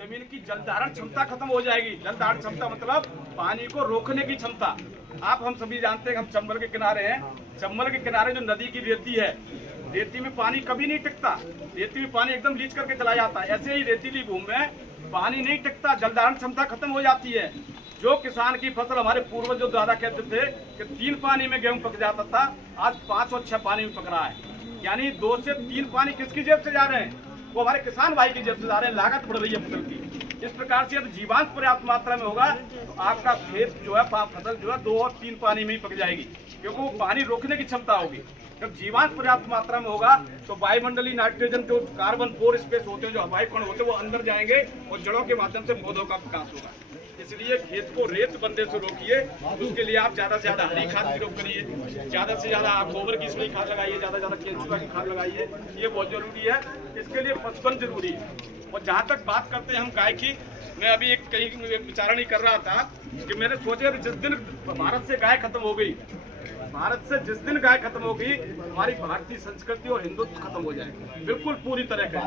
जमीन की जल धारण क्षमता खत्म हो जाएगी। जल धारण क्षमता मतलब पानी को रोकने की क्षमता। आप हम सभी जानते हैं, हम चंबल के किनारे हैं। चंबल के किनारे जो नदी की रेती है, रेती में पानी कभी नहीं टिकता। रेती में पानी एकदम लीच करके चला जाता है। ऐसे ही रेतीली भूमि में पानी नहीं टिकता, जल धारण क्षमता खत्म हो जाती है। जो किसान की फसल, हमारे पूर्वज जो दादा कहते थे कि 3 पानी में गेहूं पक जाता था, आज 5 और 6 पानी में पक रहा है। यानी 2 से 3 पानी किसकी जेब से जा रहे हैं? वो हमारे किसान भाई की जेब से जा रहे हैं। लागत बढ़ रही है फसल की। इस प्रकार से यदि जीवांश पर्याप्त मात्रा में होगा तो आपका खेत जो है, फसल जो है 2 और 3 पानी में ही पक जाएगी, क्योंकि वो पानी रोकने की क्षमता होगी। जब जीवांश पर्याप्त मात्रा में होगा तो वायुमंडलीय नाइट्रोजन, जो कार्बन 4 स्पेस होते हैं, जो हवाई कण होते हैं, वो अंदर जाएंगे और जड़ों के माध्यम से पौधों का विकास होगा। इसलिए खेत को रेत बंदे से रोकिए। उसके लिए आप ज्यादा से ज्यादा हरी खाद प्रयोग करिए, ज्यादा से ज्यादा आप गोबर की इसमें खाद लगाइए, ज्यादा से ज्यादा केंचुआ की खाद लगाइए। ये बहुत जरूरी है। इसके लिए पशुधन जरूरी है। और जहाँ तक बात करते हैं हम गाय की, मैं अभी एक कहीं विचारणी कर रहा था कि मैंने सोचा जिस दिन भारत से गाय खत्म हो गई, भारत से जिस दिन गाय खत्म होगी, हमारी भारतीय संस्कृति और हिंदुत्व खत्म हो जाएगा, बिल्कुल पूरी तरह का।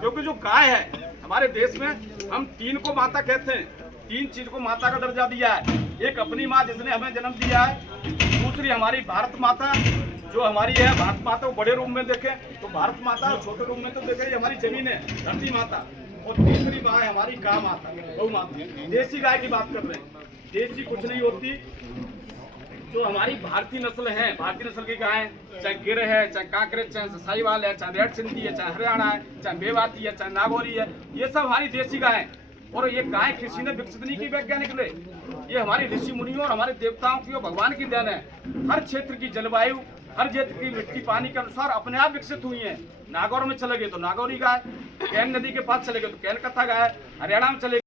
क्योंकि जो गाय है हमारे देश में, हम 3 को माता कहते हैं। 3 चीज को माता का दर्जा दिया है। एक अपनी माँ जिसने हमें जन्म दिया है, दूसरी हमारी भारत माता जो हमारी है। भारत माता को बड़े रूप में देखें तो भारत माता, और छोटे रूप में तो देखें हमारी जमीन है, धरती माता। और तीसरी माँ है हमारी गाय माता, गौ माता। देसी गाय की बात कर रहे हैं। देसी कुछ नहीं होती, जो हमारी भारतीय नस्ल है, भारतीय नस्ल की गाय, चाहे गिर है, चाहे कांकरेज, चाहे साहिवाल है, चाहे रेड सिंधी है, चाहे हरियाणा है, चाहे मेवाती है, चाहे नागौरी है, ये सब हमारी देसी गाय है। और ये गाय किसी ने विकसित नहीं की वैज्ञानिक ने, ये हमारी ऋषि मुनियों और हमारे देवताओं की और भगवान की देन है। हर क्षेत्र की जलवायु, हर क्षेत्र की मिट्टी पानी के अनुसार अपने आप विकसित हुई है। नागौर में चले गए तो नागौरी गाय, कैन नदी के पास चले गए तो कैन कथा गाय, हरियाणा में चले